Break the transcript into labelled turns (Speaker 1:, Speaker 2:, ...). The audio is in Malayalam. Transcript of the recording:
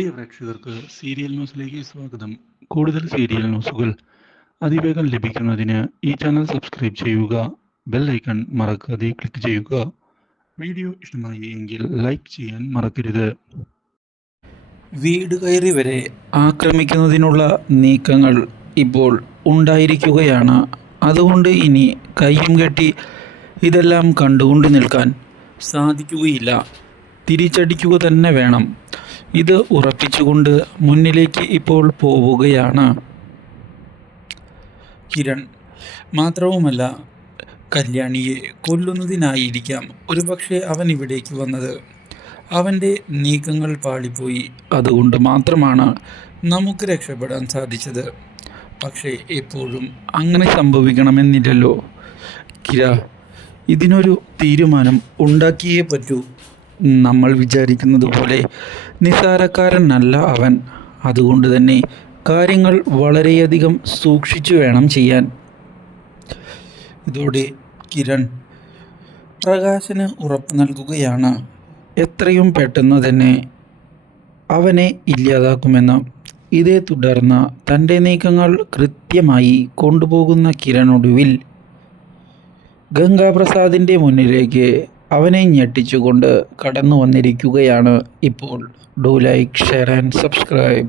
Speaker 1: പ്രിയ പ്രേക്ഷകർക്ക് സീരിയൽ ന്യൂസിലേക്ക് സ്വാഗതം. കൂടുതൽ സീരിയൽ ന്യൂസുകൾ അതിവേഗം ലഭിക്കുന്നതിന് ഈ ചാനൽ സബ്സ്ക്രൈബ് ചെയ്യുക ബെൽ ഐക്കൺ മറക്കാതെ ക്ലിക്ക് ചെയ്യുക. വീഡിയോ ഇഷ്ടമായി എങ്കിൽ ലൈക്ക് ചെയ്യാൻ മറക്കരുത്.
Speaker 2: വീട് കയറി വരെ ആക്രമിക്കുന്നതിനുള്ള നീക്കങ്ങൾ ഇപ്പോൾ ഉണ്ടായിരിക്കുകയാണ്. അതുകൊണ്ട് ഇനി കയ്യും കെട്ടി ഇതെല്ലാം കണ്ടുകൊണ്ട് നിൽക്കാൻ സാധിക്കുകയില്ല. തിരിച്ചടിക്കുക തന്നെ വേണം. ഇത് ഉറപ്പിച്ചുകൊണ്ട് മുന്നിലേക്ക് ഇപ്പോൾ പോവുകയാണ്. കിരൺ മാത്രവുമല്ല കല്യാണിയെ കൊല്ലുന്നതിനായിരിക്കാം ഒരുപക്ഷെ അവൻ ഇവിടേക്ക് വന്നത്. അവന്റെ നീക്കങ്ങൾ പാളിപ്പോയി. അതുകൊണ്ട് മാത്രമാണ് നമുക്ക് രക്ഷപ്പെടാൻ സാധിച്ചത്. പക്ഷേ എപ്പോഴും അങ്ങനെ സംഭവിക്കണമെന്നില്ലല്ലോ. കിര ഇതിനൊരു തീരുമാനം ഉണ്ടാക്കിയേ പറ്റൂ. നമ്മൾ വിചാരിക്കുന്നത് പോലെ നിസാരക്കാരനല്ല അവൻ. അതുകൊണ്ട് തന്നെ കാര്യങ്ങൾ വളരെയധികം സൂക്ഷിച്ചു വേണം ചെയ്യാൻ. ഇതോടെ കിരൺ പ്രകാശന് ഉറപ്പ് നൽകുകയാണ്. എത്രയും പെട്ടെന്ന് തന്നെ അവനെ ഇല്ലാതാക്കുമെന്ന്. ഇതേ തുടർന്ന് തന്റെ നീക്കങ്ങൾ കൃത്യമായി കൊണ്ടുപോകുന്ന കിരണൊടുവിൽ ഗംഗാപ്രസാദിന്റെ മുന്നിലേക്ക് അവനെ ഞെട്ടിച്ചുകൊണ്ട് കടന്നു വന്നിരിക്കുകയാണ് ഇപ്പോൾ. Do like share and subscribe